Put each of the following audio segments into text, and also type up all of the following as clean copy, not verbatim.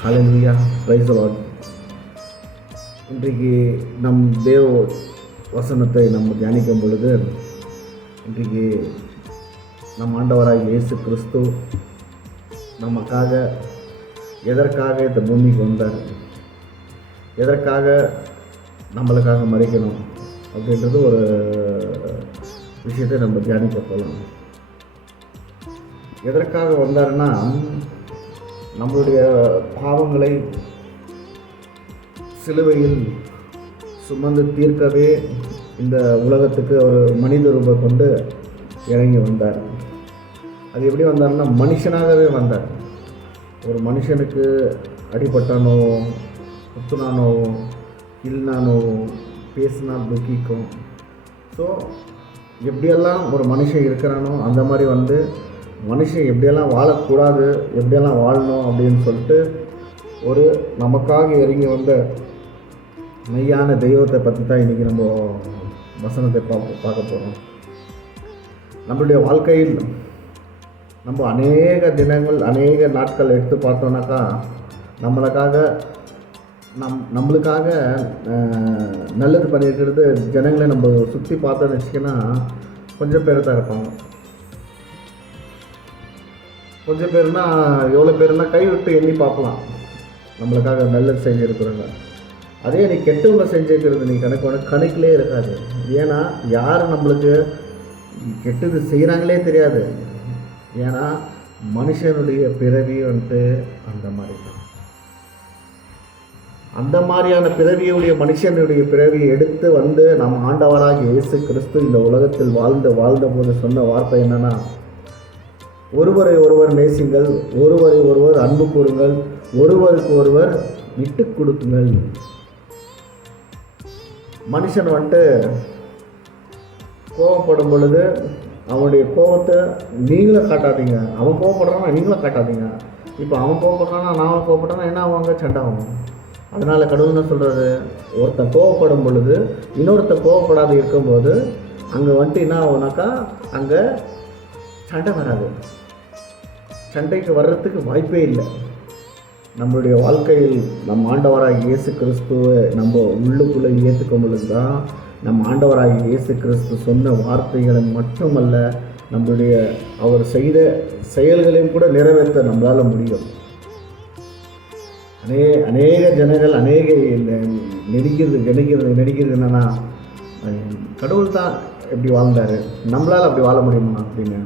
Hallelujah, praise the Lord. இன்றைக்கு நம் தேவ வசனத்தை நம்ம தியானிக்கும் பொழுது, இன்றைக்கு நம் ஆண்டவராகிய இயேசு கிறிஸ்து நமக்காக எதற்காக இந்த பூமிக்கு வந்தார், எதற்காக நம்மளுக்காக மறிக்கணும் அப்படின்றது ஒரு விஷயத்தை நம்ம தியானிக்க போகலாம். எதற்காக வந்தாருன்னா, நம்மளுடைய பாவங்களை சிலுவையில் சுமந்து தீர்க்கவே இந்த உலகத்துக்கு ஒரு மனித ரூபம் கொண்டு இறங்கி வந்தார். அது எப்படி வந்தார்னா, மனுஷனாகவே வந்தார். ஒரு மனுஷனுக்கு அடிபட்டானோ, குத்துனானோ, இல்லைனானோ, பேசினா துக்கிக்கும். ஸோ எப்படியெல்லாம் ஒரு மனுஷன் இருக்கிறானோ அந்த மாதிரி வந்து மனுஷன் எப்படியெல்லாம் வாழக்கூடாது, எப்படியெல்லாம் வாழணும் அப்படின்னு சொல்லிட்டு ஒரு நமக்காக இறங்கி வந்த மெய்யான தெய்வத்தை பற்றி தான் இன்றைக்கி நம்ம வசனத்தை பார்க்க போகிறோம். நம்மளுடைய வாழ்க்கையில் நம்ம அநேக தினங்கள், அநேக நாட்கள் எடுத்து பார்த்தோன்னாக்கா, நம்மளுக்காக நல்லது பண்ணியிருக்கிறது ஜனங்களை நம்ம சுற்றி பார்த்தோன்னு வச்சிங்கன்னா கொஞ்சம் பேர் தான் இருப்பாங்க. கொஞ்சம் பேர்னா எவ்வளோ பேர்னா கைவிட்டு எண்ணி பார்க்கலாம் நம்மளுக்காக நல்லது செஞ்சுருக்குறோங்க. அதே நீ கெட்டவங்க செஞ்சுருக்கிறது நீ கணக்கிலே இருக்காது. ஏன்னா யார் நம்மளுக்கு கெட்டது செய்கிறாங்களே தெரியாது. ஏன்னா மனுஷனுடைய பிறவி வந்துட்டு அந்த மாதிரி தான். அந்த மாதிரியான பிறவியுடைய மனுஷனுடைய பிறவியை எடுத்து வந்து நம் ஆண்டவராகிய இயேசு கிறிஸ்து இந்த உலகத்தில் வாழ்ந்த போது சொன்ன வார்த்தை என்னன்னா, ஒருவரை ஒருவர் நேசிங்கள், ஒருவரை ஒருவர் அன்பு கூறுங்கள், ஒருவருக்கு ஒருவர் விட்டு கொடுக்குங்கள். மனுஷன் வந்துட்டு கோபப்படும் பொழுது அவனுடைய கோபத்தை நீங்களும் காட்டாதீங்க. அவன் கோபப்படுறான்னா நீங்களும் காட்டாதீங்க. இப்போ அவன் கோபப்படுறான்னா நான் கோபப்பட்டேன்னா என்ன ஆவாங்க? சண்டை ஆகும். அதனால் கடவுள் என்ன சொல்கிறது, ஒருத்தன் கோபப்படும் பொழுது இன்னொருத்தன் கோபப்படாது இருக்கும்போது அங்கே வந்துட்டு என்ன ஆகுனாக்கா அங்கே சண்டை வராது. சண்டைக்கு வர்றதுக்கு வாய்ப்பே இல்லை. நம்மளுடைய வாழ்க்கையில் நம் ஆண்டவராகிய இயேசு கிறிஸ்துவை நம்ம உள்ளுக்குள்ளே ஏற்றுக்கும் பொழுது தான் நம் ஆண்டவராகிய இயேசு கிறிஸ்து சொன்ன வார்த்தைகளை மட்டுமல்ல, நம்மளுடைய அவர் செய்த செயல்களையும் கூட நிறைவேற்ற நம்மளால் முடியும். அநேக ஜனங்கள் நெருக்கிறது என்னென்னா, கடவுள் தான் எப்படி வாழ்ந்தார், நம்மளால் அப்படி வாழ முடியுமா அப்படின்னு.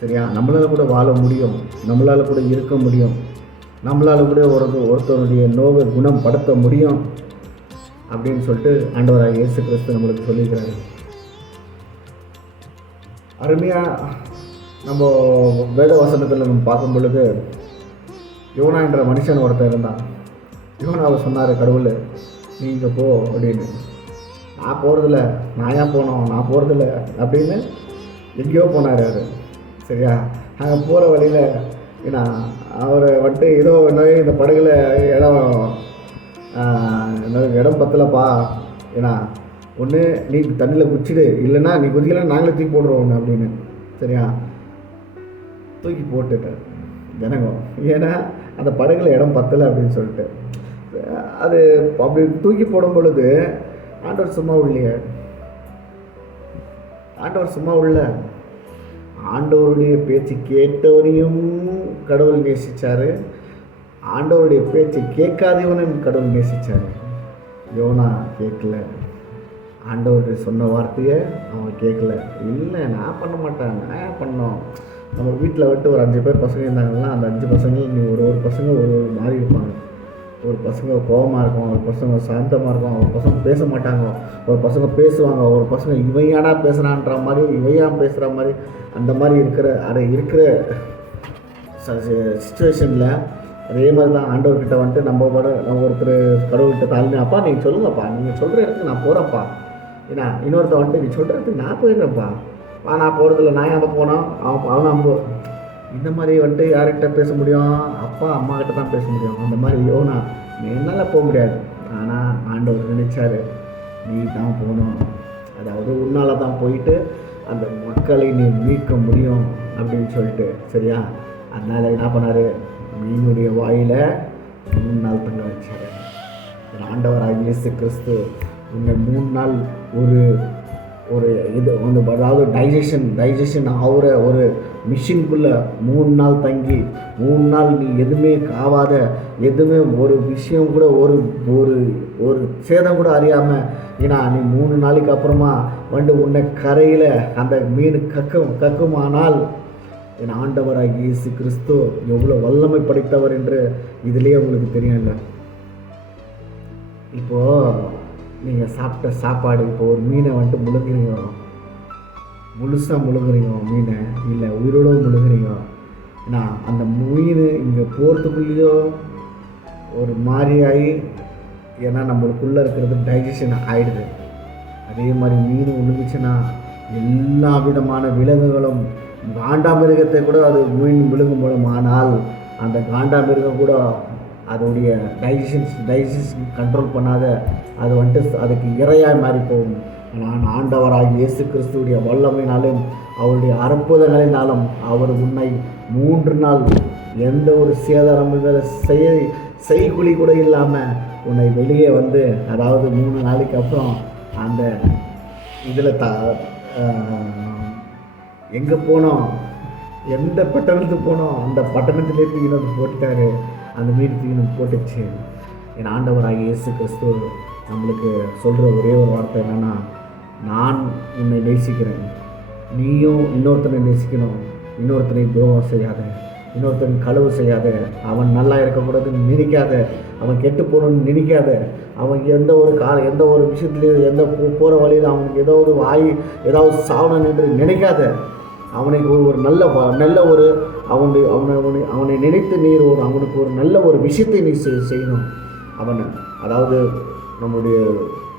சரியா, நம்மளால் கூட வாழ முடியும், நம்மளால் கூட இருக்க முடியும், நம்மளால் கூட ஒருத்தருடைய நோவை குணம் படுத்த முடியும் அப்படின்னு சொல்லிட்டு ஆண்டவராகிய இயேசு கிறிஸ்து நம்மளுக்கு சொல்லியிருக்கிறாரு. அருமையாக நம்ம வேத வசனத்தில் நம்ம பார்க்கும் பொழுது, யோனா என்ற மனுஷன் ஒருத்தர் இருந்தான். யோனாவை சொன்னார் கடவுள், நீ இங்கே போ அப்படின்னு. நான் போகிறதில்ல, நான் ஏன் போனோம், நான் போகிறதில்ல அப்படின்னு எங்கேயோ போனார் அவர். சரியா, அங்கே போகிற வழியில் ஏன்னா அவர் வந்துட்டு ஏதோ இந்த படகுல இடம் பத்தலப்பா, ஏன்னா ஒன்று நீ தண்ணியில் குச்சிடு, இல்லைன்னா நீ குதிக்கலாம், நாங்களே தூக்கி போடுறோம் ஒன்று அப்படின்னு. சரியா, தூக்கி போட்டுட்டார் ஜனங்க. ஏன்னா அந்த படகுல இடம் பத்தலை அப்படின்னு சொல்லிட்டு. அது அப்படி தூக்கி போடும் பொழுது ஆண்டவர் சும்மா இல்லையே. ஆண்டவர் சும்மா உள்ள, ஆண்டவருடைய பேச்சு கேட்டவனையும் கடவுள் நேசித்தார், ஆண்டவருடைய பேச்சு கேட்காதவனையும் கடவுள் நேசித்தார். யோனா கேட்கல, ஆண்டவர் சொன்ன வார்த்தையை அவன் கேட்கல. இல்லை நான் பண்ண மாட்டேன், நான் ஏன் பண்ணோம். நம்ம வீட்டில் விட்டு ஒரு 5 பேர் பசங்க இருந்தாங்கன்னா அந்த 5 பசங்க ஒரு பசங்க ஒரு மாதிரி இருப்பாங்க. ஒரு பசங்க கோபமாக இருக்கும், ஒரு பசங்க சாந்தமாக இருக்கும், ஒரு பசங்க பேச மாட்டாங்க, ஒரு பசங்க பேசுவாங்க, ஒரு பசங்க இவையானா பேசுகிறான்ற மாதிரி, இவையா பேசுகிற மாதிரி, அந்த மாதிரி இருக்கிற சுச்சுவேஷனில் அதே மாதிரி தான் ஆண்டவர்கிட்ட வந்துட்டு நம்ம ஒருத்தர் கடவுள்கிட்ட தாழ்ந்து, அப்பா நீங்கள் சொல்லுங்கப்பா, நீங்கள் சொல்கிற இடத்துக்கு நான் போகிறேன்ப்பா. ஏன்னா இன்னொருத்த வந்துட்டு நீ சொல்கிற இடத்துக்கு நான் போயிடுறேன்ப்பா, நான் போகிறதில்ல, நான் எப்போ போனோம் அவனை அம்போ. இந்த மாதிரி வந்துட்டு யார்கிட்ட பேச முடியும்? அப்பா அம்மா கிட்ட தான் பேச முடியும். அந்த மாதிரி யோனா என்னால் போக முடியாது. ஆனால் ஆண்டவர் நினைச்சார், நீ தான் போகணும், அதாவது உன்னால் தான் போயிட்டு அந்த மக்களை நீ மீட்க முடியும் அப்படின்னு சொல்லிட்டு. சரியா, அதனால் என்ன பண்ணார், மீனுடைய வாயில் 3 நாள் தங்க வச்சார். ஆண்டவராகிய இயேசு கிறிஸ்து உன்னை 3 நாள் ஒரு ஒரு இது வந்து அதாவது டைஜஷன் ஆகிற ஒரு மிஷின்குள்ளே 3 நாள் தங்கி 3 நாள் நீ எதுவுமே ஆகாத, எதுவுமே ஒரு விஷயம் கூட ஒரு ஒரு ஒரு சேதம் கூட அறியாமல், ஏன்னா நீ 3 நாளைக்கு அப்புறமா உன்னை கரையில் அந்த மீன் கக்குமானால் என் ஆண்டவராகிய இயேசு கிறிஸ்து எவ்வளோ வல்லமை படைத்தவர் என்று இதுலேயே உங்களுக்கு தெரியல. இப்போது நீங்கள் சாப்பிட்ட சாப்பாடு, இப்போ ஒரு மீனை முழுங்குறீங்க, முழுசாக முழுங்குறீங்க மீனை, இல்லை உயிரோடு முழுங்குறீங்க. ஏன்னா அந்த மீன் இங்கே போகிறதுக்குள்ளேயோ ஒரு மாதிரியாகி, ஏன்னா நம்மளுக்குள்ளே இருக்கிறது டைஜஷன் ஆகிடுது. அதே மாதிரி மீன் விழுங்குச்சுன்னா எல்லா விதமான விலங்குகளும், காண்டாமிருகத்தை கூட அது மீன் விழுங்கும் மூலம், ஆனால் அந்த காண்டாமிருகம் கூட அதோடைய டைஜஷன் கண்ட்ரோல் பண்ணாத அது அதுக்கு இரையாய் மாறி போகும். நான் ஆண்டவராகிய இயேசு கிறிஸ்துவுடைய வல்லமையினாலும் அவருடைய அற்புதங்களினாலும் அவர் உன்னை 3 நாள் எந்த ஒரு சேதாரமும் செய்குழி கூட இல்லாமல் உன்னை வெளியே அதாவது 3 நாளைக்கு அப்புறம் அந்த இதில் எங்கே போனோம், எந்த பட்டணத்துக்கு போனோம், அந்த பட்டணத்திலே தூக்கினது போட்டுட்டாரு. அந்த மீன் தூக்கினது போட்டுச்சு. என் ஆண்டவராகிய இயேசு கிறிஸ்து நம்மளுக்கு சொல்கிற ஒரே ஒரு வார்த்தை என்னென்னா, நான் உன்னை நேசிக்கிறேன், நீயும் இன்னொருத்தனை நேசிக்கணும், இன்னொருத்தனை துரோகம் செய்யாத, இன்னொருத்தன் களவு செய்யாத, அவன் நல்லா இருக்கக்கூடாதுன்னு நினைக்காத, அவன் கெட்டு போகணுன்னு நினைக்காத, அவன் எந்த ஒரு விஷயத்துலையும் போகிற வழியில் அவனுக்கு ஏதாவது சாவணும் என்று நினைக்காத, அவனுக்கு ஒரு நல்ல ஒரு அவனை நினைத்து நீர் அவனுக்கு ஒரு நல்ல ஒரு விஷயத்தை நீ செய்யணும். அதாவது நம்முடைய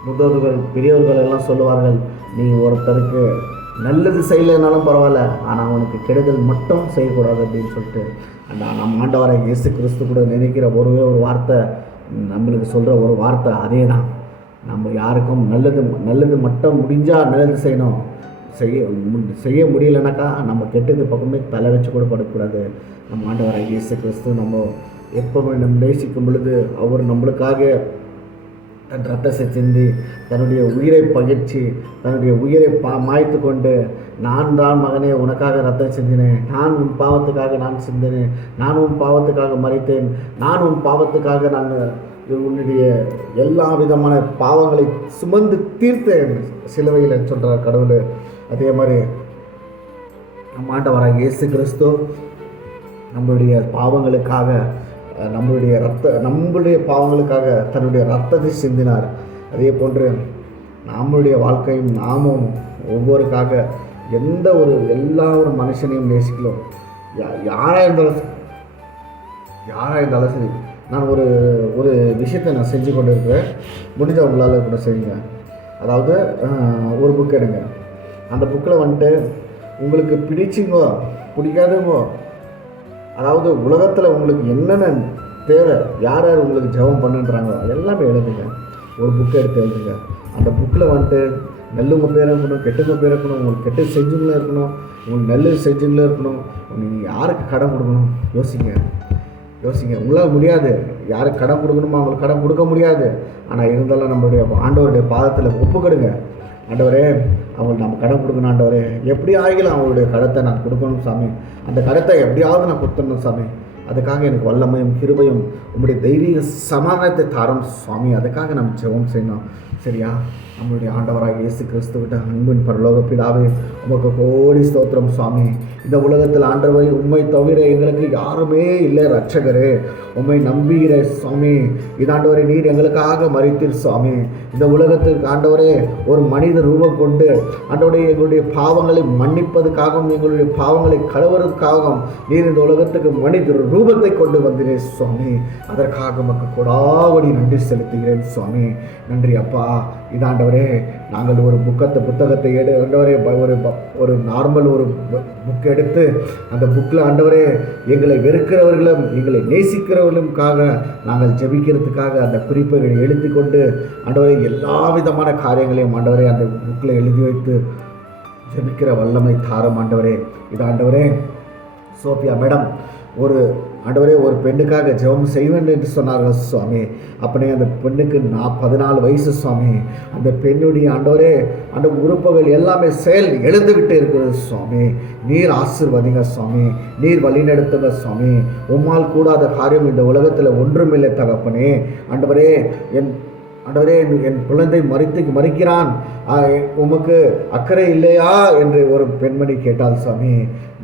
முதியோர்கள் பெரியவர்கள் எல்லாம் சொல்லுவார்கள், நீ ஒருத்தருக்கு நல்லது செய்யலைனாலும் பரவாயில்ல, ஆனால் அவனுக்கு கெடுதல் மட்டும் செய்யக்கூடாது அப்படின்னு சொல்லிட்டு நம்ம ஆண்டவராகிய இயேசு கிறிஸ்து கூட நினைக்கிற ஒரு வார்த்தை, நம்மளுக்கு சொல்கிற ஒரு வார்த்தை அதே தான். நம்ம யாருக்கும் நல்லது மட்டும் முடிஞ்சால் நல்லது செய்யணும், செய்ய முடியலைனாக்கா நம்ம கெட்டது பக்கமே தலை வச்சு கூட படக்கூடாது. நம்ம ஆண்டவராகிய இயேசு கிறிஸ்து நம்ம எப்போ நம்ம நேசிக்கும் பொழுது அவர் நம்மளுக்காக தன் ரத்தத்தை சிந்தி தன்னுடைய உயிரை பகிர்ச்சி தன்னுடைய உயிரை மாய்த்து கொண்டு, நான் தான் மகனே உனக்காக ரத்தம் சிந்தினேன், நான் உன் பாவத்துக்காக நான் சிந்தினேன், நான் உன் பாவத்துக்காக மறித்தேன், நான் உன் பாவத்துக்காக நான் உன்னுடைய எல்லா விதமான பாவங்களை சுமந்து தீர்த்தேன் சிலுவையில் சொல்கிறார் கடவுள். அதே மாதிரி நம்ம ஆண்டவராகிய இயேசு கிறிஸ்து நம்மளுடைய பாவங்களுக்காக நம்முடைய பாவங்களுக்காக தன்னுடைய ரத்தத்தை சிந்தினார். அதே போன்று நம்மளுடைய வாழ்க்கையும் நாமும் ஒவ்வொருக்காக எல்லா ஒரு மனுஷனையும் நேசிக்கலாம். யாராக இருந்தாலும் சரி. நான் ஒரு விஷயத்தை நான் செஞ்சு கொண்டு இருக்கிறேன், முடிஞ்ச உங்களால் கூட செய்யுங்க. அதாவது ஒரு புக் எடுங்க, அந்த புக்கில் உங்களுக்கு பிடிச்சிங்கோ பிடிக்காதுங்கோ, அதாவது உலகத்தில் உங்களுக்கு என்னென்ன தேவை, யார் உங்களுக்கு ஜெபம் பண்ணுன்றாங்களோ எல்லாமே எழுதுங்க. ஒரு புக்கை எடுத்து எழுதுங்க. அந்த புக்கில் நல்லவங்க பேர் இருக்கணும், கெட்டவங்க பேர் இருக்கணும், உங்களுக்கு கெட்டது செஞ்சுங்களும் இருக்கணும், உங்களுக்கு நல்லது செஞ்சுங்களும் இருக்கணும். நீங்கள் யாருக்கு கடன் கொடுக்கணும் யோசிங்க. உங்களால் முடியாது, யாருக்கு கடன் கொடுக்கணுமோ அவங்களுக்கு கடன் கொடுக்க முடியாது. ஆனால் இருந்தாலும் நம்மளுடைய ஆண்டவருடைய பாதத்தில் ஒப்புக்கொடுங்க. ஆண்டவரே, அவங்களுக்கு நம்ம கடன் கொடுக்கணும், ஆண்டவரே எப்படி ஆகிலும் அவங்களுடைய கடத்தை நான் கொடுக்கணும் சாமி, அந்த கடத்தை எப்படியாவது நான் கொடுத்துடணும் சாமி, அதுக்காக எனக்கு வல்லமையும் கிருபையும் உங்களுடைய தெய்வீக சமாதானத்தை தாரும் சுவாமி, அதுக்காக நம்ம ஜெபம் செய்யணும். சரியா? நம்மளுடைய ஆண்டவராக இயேசு கிறிஸ்துவிட்ட அன்பின் பரலோக பிதாவே, உமக்கு கோடி ஸ்தோத்திரம் சுவாமி. இந்த உலகத்தில் ஆண்டவரை உண்மை தவிர எங்களுக்கு யாருமே இல்லை ரட்சகரே, உண்மை நம்புகிற சுவாமி. இதாண்டவரை நீர் எங்களுக்காக மரித்தீர் சுவாமி. இந்த உலகத்துக்கு ஆண்டவரே ஒரு மனித ரூபம் கொண்டு ஆண்டவரே எங்களுடைய பாவங்களை மன்னிப்பதுக்காகவும் எங்களுடைய பாவங்களை கழுவுறதுக்காகவும் நீர் இந்த உலகத்துக்கு மனித ரூபத்தை கொண்டு வந்தீரே சுவாமி. அதற்காக உமக்கு கொடாவடி நன்றி செலுத்துகிறேன் சுவாமி. நன்றி அப்பா. இதாண்டவரே, நாங்கள் ஒரு புத்தகத்தை ஆண்டவரே ஒரு நார்மல் ஒரு புக் எடுத்து அந்த புக்கில் ஆண்டவரே எங்களை வெறுக்கிறவர்களும் எங்களை நேசிக்கிறவர்களுக்காக நாங்கள் ஜெபிக்கிறதுக்காக அந்த குறிப்புகளை எழுதி கொண்டு ஆண்டவரே எல்லா விதமான காரியங்களையும் ஆண்டவரே அந்த புக்கில் எழுதி வைத்து ஜெபிக்கிற வல்லமை தாரும் ஆண்டவரே. இது ஆண்டவரே, சோஃபியா மேடம் ஒரு ஆண்டவரே ஒரு பெண்ணுக்காக ஜெபம் செய்வேன் என்று சொன்னார்கள் சுவாமி. அப்படியே அந்த பெண்ணுக்கு 14 வயசு சுவாமி. அந்த பெண்ணுடைய ஆண்டவரே அந்த உறுப்புகள் எல்லாமே செயல் எழுந்து விட்டு இருக்கிறது சுவாமி. நீர் ஆசீர்வதிங்க சுவாமி, நீர் வழிநடத்துங்க சுவாமி. உம்மால் கூடாத காரியம் இந்த உலகத்தில் ஒன்றுமில்லை தகப்பனே. ஆண்டவரே என் குழந்தை மறிக்கிறான், உமக்கு அக்கறை இல்லையா என்று ஒரு பெண்மணி கேட்டால் சுவாமி,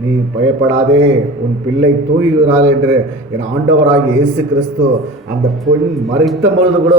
நீ பயப்படாதே, உன் பிள்ளை தூங்குகிறாள் என்று என் ஆண்டவராகிய இயேசு கிறிஸ்து அந்த பெண் மறித்த பொழுது கூட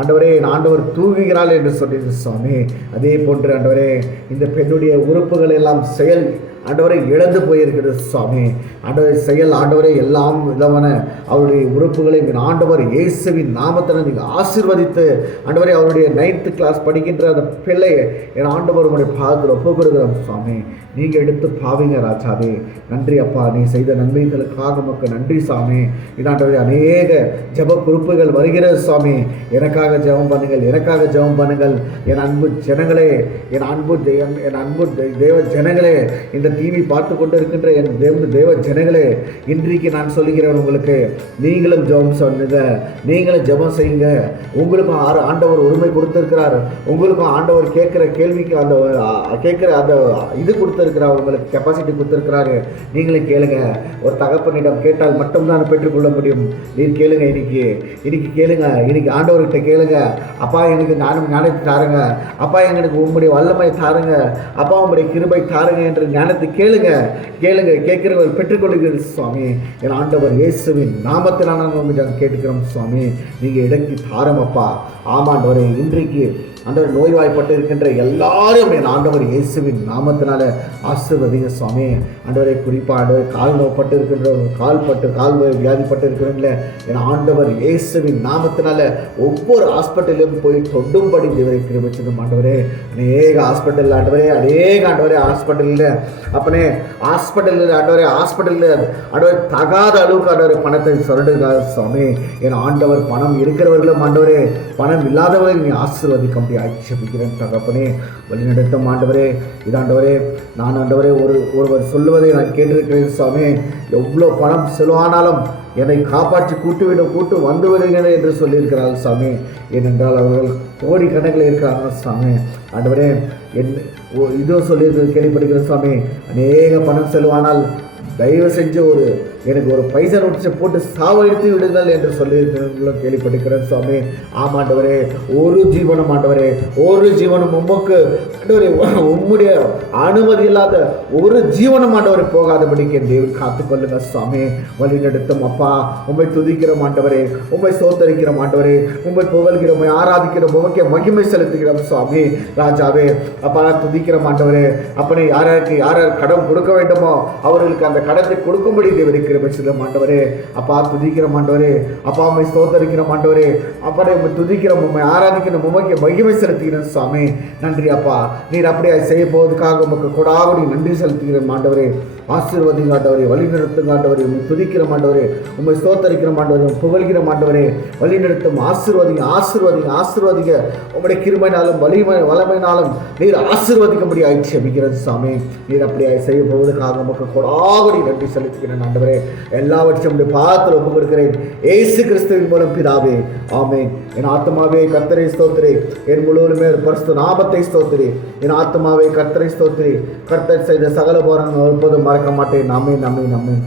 ஆண்டவரே என் ஆண்டவர் தூங்குகிறாள் என்று சொன்னது சுவாமி. அதே போன்று ஆண்டவரே இந்த பெண்ணுடைய உறுப்புகள் எல்லாம் செயல் ஆண்டவரை இழந்து போயிருக்கிறது சுவாமி. ஆண்டவரை செயல் ஆண்டவரை எல்லாம் விதமான அவருடைய உறுப்புகளை ஆண்டவர் இயேசுவின் நாமத்தில் நீங்கள் ஆசீர்வதித்து ஆண்டவரை அவருடைய 9th கிளாஸ் படிக்கின்ற அந்த பிள்ளையை என் ஆண்டவர் உங்களுடைய பாதத்தில் ஒப்புக் கொடுக்கிறோம் சுவாமி. நீங்கள் எடுத்து பாவிங்க ராஜாவே. நன்றி அப்பா, நீ செய்த நன்மைகளுக்காக மக்கள் நன்றி சாமி. இதாண்டவரே அநேக ஜெப குறிப்புகள் வருகிறது சுவாமி. எனக்காக ஜெபம் பண்ணுங்கள், எனக்காக ஜெபம் பண்ணுங்கள். என் அன்பு ஜனங்களே, என் அன்பு தேவ ஜனங்களே, இந்த டிவி பார்த்து கொண்டு இருக்கின்ற என் தேவ ஜனங்களே, இன்றைக்கு நான் சொல்லுகிறேன் உங்களுக்கு, நீங்களும் ஜெபம் சொல்லுங்க, நீங்களும் ஜெபம் செய்யுங்க. உங்களுக்கும் ஆண்டவர் உரிமை கொடுத்திருக்கிறார். உங்களுக்கும் ஆண்டவர் கேட்குற கேள்விக்கு அந்த கேட்குற அந்த இது கொடுத்திருக்கிறார், உங்களுக்கு கெப்பாசிட்டி கொடுத்திருக்கிறாரு. நீங்களும் கேளுங்க. ஒரு தகப்பனிடம் கேட்டால் மட்டும்தான் பெற்றுக்கொள்ள முடியும். நீர் கேளுங்க, இன்னைக்கு கேளுங்க, இன்னைக்கு ஆண்டவர்கிட்ட கேளுங்க. அப்பா எனக்கு ஞானத்தை தாருங்க, அப்பா எங்களுக்கு உங்களுடைய வல்லமை தாருங்க, அப்பா உங்களுடைய கிருபை தாருங்க என்று ஞானத்தை கேளுங்க. கேட்கிறவர்கள் பெற்றுக்கொள்ளுங்கள் சுவாமி. என் ஆண்டவர் இயேசுவின் நாமத்தில் நாங்கள் கேட்டுக்கிறோம் சுவாமி. நீங்கள் இடக்கி தாரம் அப்பா. ஆமாண்டவரே, இன்றைக்கு ஆண்டவர் நோய்வாய்ப்பட்டு இருக்கின்ற எல்லாரும் என் ஆண்டவர் இயேசுவின் நாமத்தினால ஆசீர்வதிங்க சுவாமி. ஆண்டவரை குறிப்பாக ஆண்டவர் கால் நோய்பட்டு இருக்கின்றவங்க, கால் வியாதிப்பட்டு இருக்கிறவங்கள என் ஆண்டவர் இயேசுவின் நாமத்தினால ஒவ்வொரு ஹாஸ்பிட்டலும் போய் தொடும்படி தேவரை கிருபை செய்யும் ஆண்டவரே. அநேக ஹாஸ்பிட்டல் ஆண்டவரே, ஹாஸ்பிட்டலில் அப்பனே ஹாஸ்பிட்டலில் ஆண்டவர் தகாத அளவுக்கு ஆண்டவர் பணத்தை சொல்லுகிறார் சுவாமி. என் ஆண்டவர் பணம் இருக்கிறவர்களும் ஆண்டவரே, பணம் இல்லாதவர்கள் நீ ஆசீர்வதிக்க முடியாது. ஆட்சேபிக்கிறேன் தகப்பனே, வழிநடத்தும் ஆண்டவரே. இதாண்டவரே, நான் ஆண்டவரே ஒருவர் சொல்லுவதை நான் கேட்டிருக்கிறேன் சுவாமி. எவ்வளோ பணம் செலவானாலும் என்னை காப்பாற்றி கூட்டு வந்து விடுகிறேன் என்று சொல்லியிருக்கிறார்கள் சாமி. ஏனென்றால் அவர்கள் கோடிக்கணக்கில் இருக்கிறாங்க சாமி. ஆண்டவரே, இதுவும் சொல்லியிருக்கிறது கேள்விப்படுகிற சாமி. அநேக பணம் செலவானால் தயவு செஞ்சு எனக்கு ஒரு பைசா நோட்டீஸை போட்டு சாவடித்து விடுங்கள் என்று சொல்லியிருக்கிறவங்களும் கேள்விப்பட்டிருக்கிறேன் சுவாமி. ஆமாண்டவரே, ஒரு ஜீவனும் உமக்கு ஆண்டவரே, உம்முடைய அனுமதி இல்லாத ஒரு ஜீவனம் ஆண்டவரை போகாதபடிக்கு என் தேவன் காத்துக்கொள்ளுங்க சுவாமி. வழிநடத்தும் அப்பா. உம்மை துதிக்கிறோம் ஆண்டவரே, உம்மை சோத்தரிக்கிறோம் ஆண்டவரே, உம்மை புகழ்கிறோம், ஆராதிக்கிறோம், உமக்கே மகிமை செலுத்துகிறோம் சுவாமி. ராஜாவே அப்பா, நான் துதிக்கிறோம் ஆண்டவரே. அப்பனை யார் கடன் கொடுக்க வேண்டுமோ அவர்களுக்கு அந்த கடத்தை கொடுக்கும்படி தேவரை கிருபை செய்யும் ஆண்டவரே. அப்பா, துதிக்கிறோம் ஆண்டவரே. அப்பா, உம்மை ஸ்தோத்தரிக்கிறோம் ஆண்டவரே. அப்பா, உம்மை துதிக்கிறோம், உம்மை ஆராதிக்கிறோம், உமக்கு மகிமை செலுத்துகிறோம் சுவாமி. நன்றி அப்பா. நீர் அப்படியே செய்ய போவதற்காக உமக்கு கொடாகடி நன்றி செலுத்துகிறோம் ஆண்டவரே. ஆசீர்வதிங்க ஆண்டவரே, வழிநடத்துங்க ஆண்டவரே. உம்மை துதிக்கிற ஆண்டவரே, உம்மை ஸ்தோத்தரிக்கிற ஆண்டவரே, புகழ்கிற ஆண்டவரே. வழிநடத்தும் ஆசீர்வதிங்க. உம்முடைய கிருபையினாலும் வல்லமையினாலும் நீர் ஆசீர்வதிக்கும்படி ஆட்சேபிக்கிறது சாமி. நீர் அப்படியே செய்ய போவதற்காக உமக்கு கொடாகடி நன்றி செலுத்துகிறேன் ஆண்டவரே. எல்லாவற்றையும் உம்முடைய பாதத்தில் ஒப்புக் கொடுக்கிறேன் இயேசு கிறிஸ்துவின் மூலம் பிதாவே, ஆமென். என் ஆத்மாவே கர்த்தரை ஸ்தோத்திரி, என் முழுவதுமே பரிசுத்த நாமத்தை ஸ்தோத்திரி. என் ஆத்மாவே கர்த்தரை ஸ்தோத்திரி, கர்த்தர் செய்த சகல போராட்டங்கள் எப்போதும் மறக்க மாட்டேன். ஆமென்.